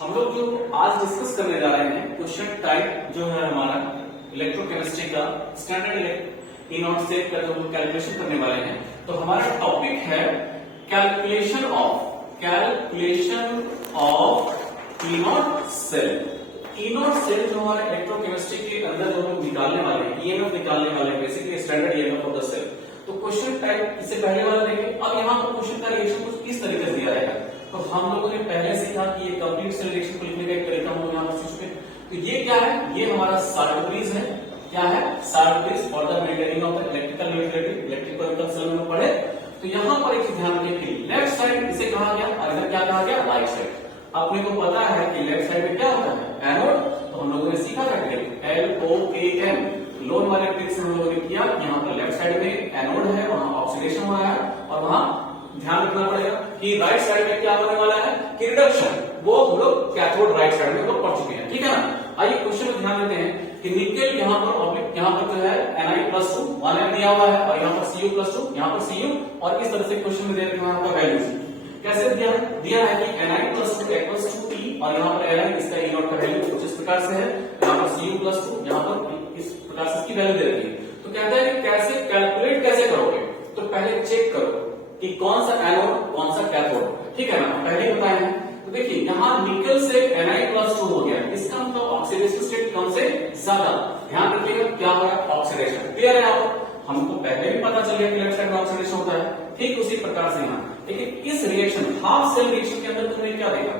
हम लोग जो आज डिस्कस करने जा रहे हैं क्वेश्चन टाइप जो है हमारा इलेक्ट्रोकेमिस्ट्री का स्टैंडर्ड इनॉट सेट का जो कैलकुलेशन करने वाले हैं। तो हमारा टॉपिक है कैलकुलेशन ऑफ इनॉट सेल। इनॉट सेल जो हमारे इलेक्ट्रोकेमिस्ट्री के अंदर जो हम निकालने वाले हैं, ईएमएफ निकालने वाले हैं, basically standard EMF of the cell. तो क्वेश्चन टाइप इससे पहले वाला देखें। अब यहाँ पर क्वेश्चन का रिएक्शन कुछ इस तरीके से दिया रहेगा। तो हम लोगों ने पहले सीखा कि ये कंप्लीट सेल रिएक्शन को लिखने का एक तरीका हम यहाँ पर सीख चुके। तो ये क्या है? ये हमारा साल्टब्रिज है। क्या है? Salt bridge for the maintaining of the electrical neutrality. Electrical cell में पढ़े तो यहाँ पर एक ध्यान रखिए कि लेफ्ट साइड इसे कहा गया और इधर क्या कहा गया? Right side. अपने को पता है कि लेफ्ट साइड में क्या होता है? एनोड। तो हम लोगों ने सीखा था LOAN लोन वाले ट्रिक से हम लोगों ने किया। यहाँ पर लेफ्ट साइड में एनोड है, वहां ऑक्सीडेशन हो रहा है और वहां ध्यान रखना पड़ेगा कि राइट साइड में क्या होने वाला है कि रिडक्शन। वो हम लोग कैथोड राइट साइड में हम लोग पढ़ चुके हैं, ठीक है ना। आइए क्वेश्चन में ध्यान देते हैं कि निकेल यहाँ पर जो है Ni+2 1 दिया हुआ है और यहाँ पर Cu+2, यहाँ पर Cu और इस तरह से क्वेश्चन में दे रखा है आपका वैल्यूज। कैसे दिया है कि Ni+2 T और यहाँ पर Ni इसका इनॉट का वैल्यू कुछ इस प्रकार से है, यहाँ पर Cu+2 यहाँ पर इस प्रकार से इसकी वैल्यू दे रखी है। तो कहते हैं कि कैसे कैलकुलेट कैसे करोगे? तो पहले चेक करो कि कौन सा एनोड कौन सा कैथोड, ठीक है ना। पहले ही बताए हैं। तो देखिए यहाँ निकल से Ni+2 हो गया, इसका मतलब ऑक्सीडेशन स्टेट कौन से ज्यादा। ध्यान रखिएगा क्या हो रहा है? ऑक्सीडेशन। क्लियर है? यहाँ हमको पहले भी पता चल गया कि लेफ्ट साइड में ऑक्सीडेशन होता है, ठीक उसी प्रकार से यहाँ। लेकिन इस रिएक्शन हाफ सेल रिएक्शन के अंदर तुमने क्या देखा?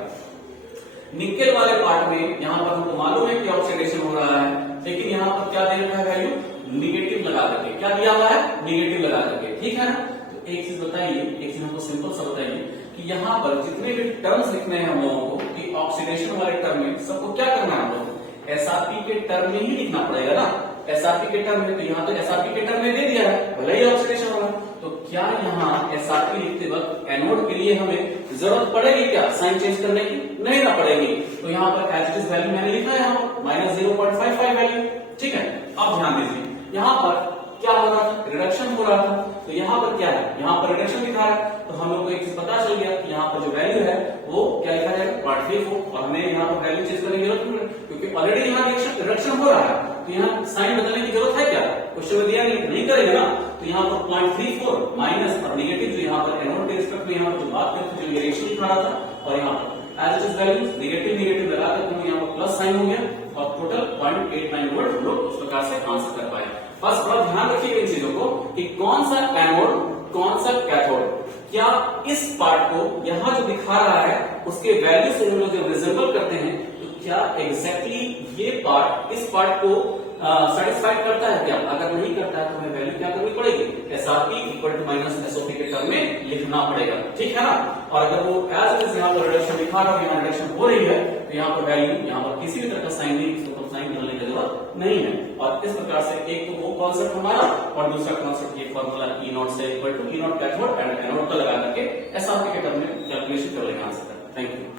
निकेल वाले पार्ट में यहाँ पर हमको मालूम है कि ऑक्सीडेशन हो रहा है, लेकिन यहाँ पर क्या दे रखा है वैल्यू? निगेटिव लगा करके। क्या दिया हुआ है? निगेटिव लगा करके, ठीक है ना। तो एक चीज बताइए, एक चीज हमको सिंपल सा बताइए कि यहाँ पर जितने भी टर्म्स लिखने हैं हम लोगों को कि ऑक्सीडेशन वाले टर्म में सबको क्या करना है? हम लोग एसआरपी के टर्म में ही लिखना पड़ेगा ना। एसआरपी के टर्म में, तो यहाँ तो एसआरपी के टर्म में दे दिया है, भले ही ऑक्सीडेशन होगा। तो क्या यहाँ एसआरपी लिखते वक्त एनोड के लिए हमें जरूरत पड़ेगी क्या साइन चेंज करने की? नहीं ना पड़ेगी। तो यहाँ पर एज इट इज वैल्यू मैंने लिखा है यहाँ पर -0.55 वैल्यू, ठीक है। अब ध्यान दीजिए यहाँ पर क्या हो रहा था? रिडक्शन हो रहा था। तो यहाँ पर क्या है? यहाँ पर रिडक्शन दिखा है। तो हम लोग को एक चीज पता चल गया कि यहाँ पर जो वैल्यू है वो क्या लिखा जाएगा? पार्ट 3 और हमें यहाँ पर वैल्यू चेंज करने की जरूरत नहीं, क्योंकि ऑलरेडी यहाँ रिडक्शन हो रहा है। तो यहाँ साइन बदलने की जरूरत है क्या? क्वेश्चन में दिया नहीं करेगा ना। तो यहाँ पर 0.34 माइनस और निगेटिव जो यहाँ पर एनोड के रिस्पेक्ट में यहाँ पर जो बात करते जो रिएक्शन दिखा रहा था, और यहाँ पर as it is value negative लगाकर हमें यहाँ पर प्लस साइन हो गया और टोटल 0.89 वोल्ट हम लोग उस प्रकार से आंसर कर पाए। बस थोड़ा ध्यान रखिएगा इन चीजों को कि कौन सा एनोड कौन सा कैथोड। क्या इस पार्ट को यहाँ जो दिखा रहा है उसके वैल्यू से हम लोग जब रिजेंबल करते हैं तो क्या एग्जैक्टली ये पार्ट इस पार्ट को सेटिस्फाइड करता है क्या? अगर नहीं करता है तो हमें वैल्यू क्या करनी पड़ेगी? एसआरपी = एसओपी के टर्म में लिखना पड़ेगा, ठीक है ना। और अगर वो एज इट इज यहाँ पर रिडक्शन दिखा रहा है, यहाँ रिडक्शन हो रही है, तो यहाँ पर वैल्यू यहाँ पर किसी भी तरह का साइन नहीं, इसको साइन बदलने की जरूरत नहीं है। और इस प्रकार से एक तो वो कॉन्सेप्ट हमारा और दूसरा कॉन्सेप्ट ये फॉर्मूला E0 से equal to E0 cathode and anode का लगा करके एसआरपी के टर्म में कैलकुलेशन कर लेंगे आंसर। Thank you.